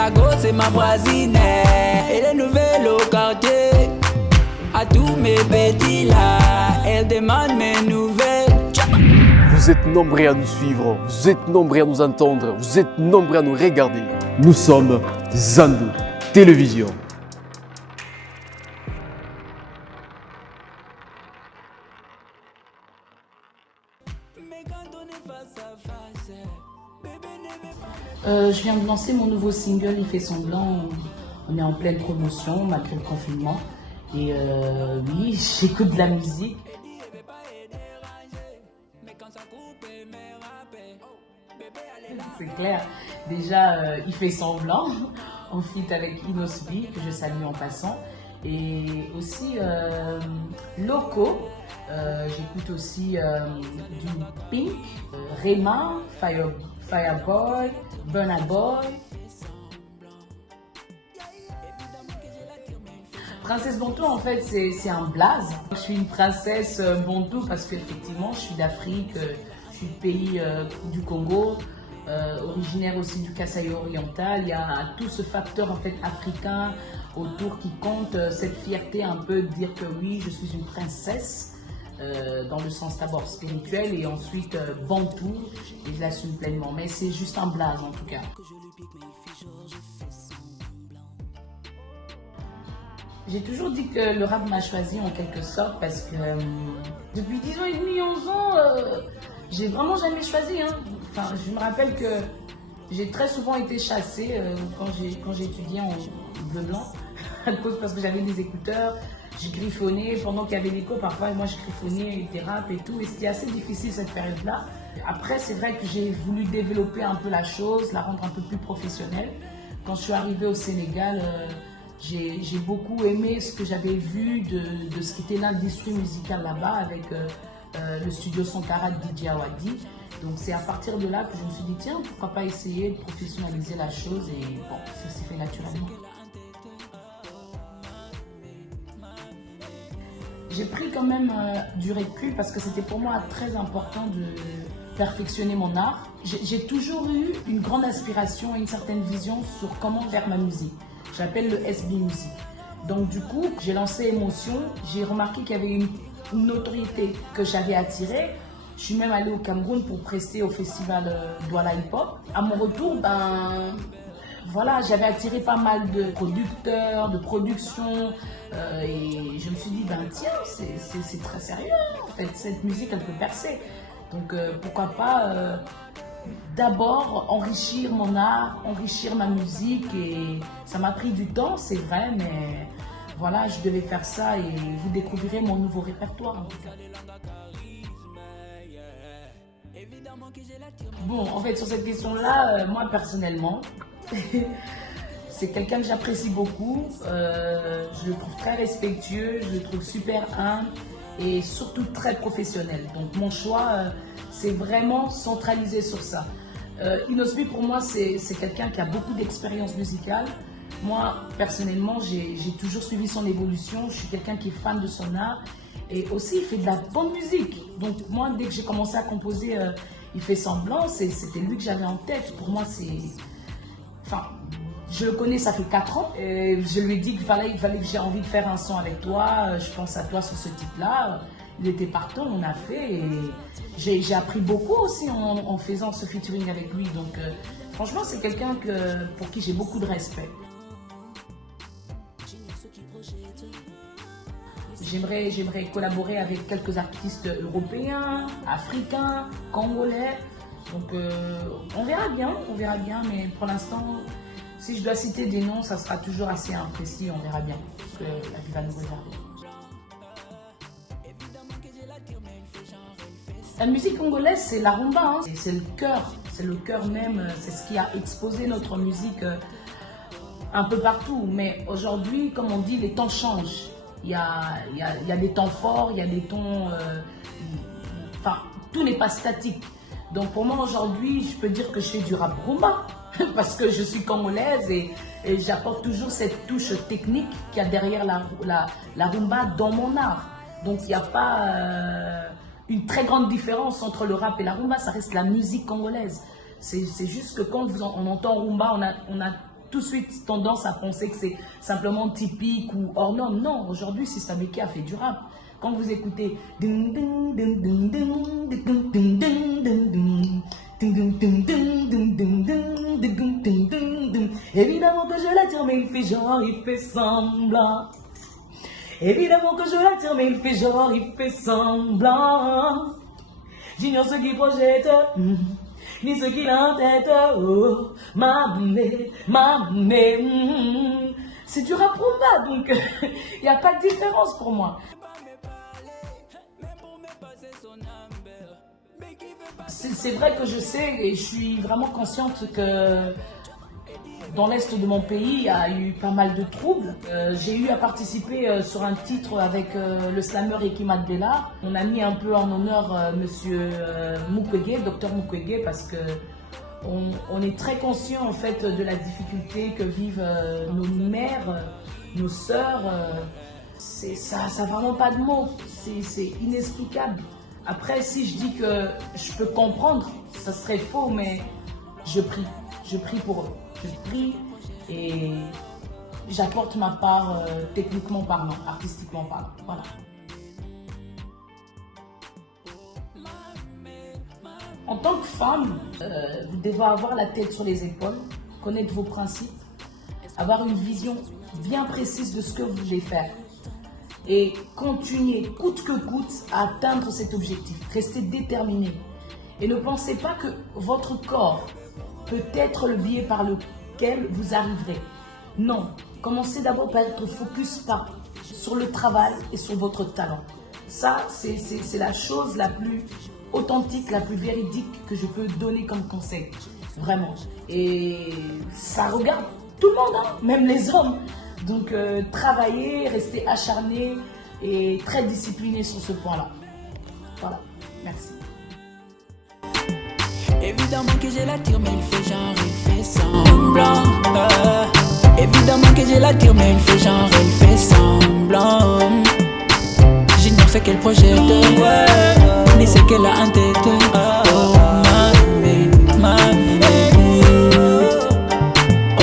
Lago, c'est ma voisine. Elle est nouvelle au quartier. À tous mes petits là, elle demande mes nouvelles. Vous êtes nombreux à nous suivre, vous êtes nombreux à nous entendre, vous êtes nombreux à nous regarder. Nous sommes Zando Télévision. Je viens de lancer mon nouveau single, Il fait semblant. On est en pleine promotion malgré le confinement. Et oui, j'écoute de la musique. C'est clair. Déjà, Il fait semblant, en feat avec Inosbi, que je salue en passant. Et aussi Loco. J'écoute aussi du Pink, Rema, Fireboy, Burna Boy. Princesse Bantou, en fait, c'est un blaze. Je suis une princesse Bantou parce qu'effectivement, je suis d'Afrique, je suis du pays du Congo, originaire aussi du Kasaï oriental. Il y a tout ce facteur en fait africain autour qui compte, cette fierté un peu de dire que oui, je suis une princesse. Dans le sens d'abord spirituel et ensuite bantou, et je l'assume pleinement, mais c'est juste un blaze en tout cas. J'ai toujours dit que le rap m'a choisi en quelque sorte parce que depuis 10 ans et demi, 11 ans, j'ai vraiment jamais choisi. Enfin, je me rappelle que j'ai très souvent été chassée quand j'ai étudié en bleu blanc parce que j'avais des écouteurs. Je griffonnais pendant qu'il y avait l'écho, parfois moi je griffonnais des rap et tout, et c'était assez difficile cette période-là. Après, c'est vrai que j'ai voulu développer un peu la chose, la rendre un peu plus professionnelle. Quand je suis arrivée au Sénégal, j'ai beaucoup aimé ce que j'avais vu de ce qui était l'industrie musicale là-bas avec le studio Sankara de DJ Awadi. Donc c'est à partir de là que je me suis dit, tiens, pourquoi pas essayer de professionnaliser la chose, et bon, ça s'est fait naturellement. J'ai pris quand même du recul parce que c'était pour moi très important de perfectionner mon art. J'ai toujours eu une grande aspiration et une certaine vision sur comment faire ma musique. J'appelle le SB Music. Donc du coup, j'ai lancé Émotion. J'ai remarqué qu'il y avait une notoriété que j'avais attirée. Je suis même allée au Cameroun pour prester au festival Douala Hip Hop. À mon retour, voilà, j'avais attiré pas mal de producteurs, de productions, et je me suis dit, tiens, c'est très sérieux, en fait, cette musique, elle peut percer. Donc pourquoi pas d'abord enrichir mon art, enrichir ma musique, et ça m'a pris du temps, c'est vrai, mais voilà, je devais faire ça et vous découvrirez mon nouveau répertoire. En tout cas. Bon, en fait, sur cette question-là, moi personnellement, c'est quelqu'un que j'apprécie beaucoup, je le trouve très respectueux, je le trouve super humble et surtout très professionnel. Donc mon choix, c'est vraiment centralisé sur ça. Inosbi, pour moi, c'est quelqu'un qui a beaucoup d'expérience musicale. Moi, personnellement, j'ai toujours suivi son évolution, je suis quelqu'un qui est fan de son art et aussi il fait de la bonne musique. Donc moi, dès que j'ai commencé à composer Il fait semblant, c'était lui que j'avais en tête. Pour moi, c'est... Enfin, je le connais, ça fait 4 ans. Et je lui ai dit qu'il fallait que j'ai envie de faire un son avec toi. Je pense à toi sur ce titre-là. Il était partant, on a fait. Et j'ai appris beaucoup aussi en faisant ce featuring avec lui. Donc, franchement, c'est quelqu'un pour qui j'ai beaucoup de respect. J'aimerais collaborer avec quelques artistes européens, africains, congolais. Donc on verra bien, mais pour l'instant, si je dois citer des noms, ça sera toujours assez imprécis, on verra bien, parce que la vie va nous regarder. La musique congolaise, c'est la rumba, hein. C'est le cœur même, c'est ce qui a exposé notre musique un peu partout. Mais aujourd'hui, comme on dit, les temps changent. Il y a des temps forts, il y a des temps... Enfin, tout n'est pas statique. Donc pour moi aujourd'hui, je peux dire que je fais du rap rumba parce que je suis congolaise et j'apporte toujours cette touche technique qu'il y a derrière la rumba dans mon art. Donc il n'y a pas une très grande différence entre le rap et la rumba, ça reste la musique congolaise. C'est juste que quand on entend rumba, on a tout de suite tendance à penser que c'est simplement typique ou hors norme. Non, aujourd'hui, Sista Meki a fait du rap. Quand vous écoutez évidemment que je l'attire, mais il fait genre, il fait semblant. Évidemment que je l'attire, mais il fait genre, il fait semblant. J'ignore ce qu'il projette, ni ce qu'il a en tête. Oh, mamé. C'est du rap rumba, donc il n'y a pas de différence pour moi. C'est vrai que je sais et je suis vraiment consciente que dans l'est de mon pays, il y a eu pas mal de troubles. J'ai eu à participer sur un titre avec le slammer Ekima Bellar. On a mis un peu en honneur monsieur Mukwege, docteur Mukwege, parce que on est très conscient en fait de la difficulté que vivent nos mères, nos sœurs. Ça n'a vraiment pas de mots, c'est inexplicable. Après, si je dis que je peux comprendre, ça serait faux, mais je prie pour eux. Je prie et j'apporte ma part techniquement parlant, artistiquement parlant. Voilà. En tant que femme, vous devez avoir la tête sur les épaules, connaître vos principes, avoir une vision bien précise de ce que vous voulez faire et continuer coûte que coûte à atteindre cet objectif. Restez déterminé et ne pensez pas que votre corps peut être le biais par lequel vous arriverez. Non, commencez d'abord par être focus sur le travail et sur votre talent. Ça, c'est la chose la plus authentique, la plus véridique que je peux donner comme conseil. Vraiment. Et ça regarde tout le monde, hein, même les hommes. Donc, travaillez, restez acharnés et très disciplinés sur ce point-là. Voilà. Merci. Évidemment que je l'attire, mais il fait genre, il fait semblant. Évidemment que je l'attire, mais il fait genre, il fait semblant. J'ignore ce qu'elle projette, ni ce qu'elle a en tête. Oh, mamé.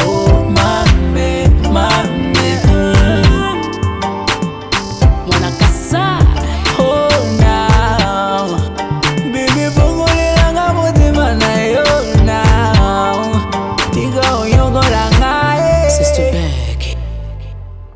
Oh, mamé. Wanna casa? Oh, now. Baby, pongolela motema na yo now. Tiga oyongo la ngae. C'est super.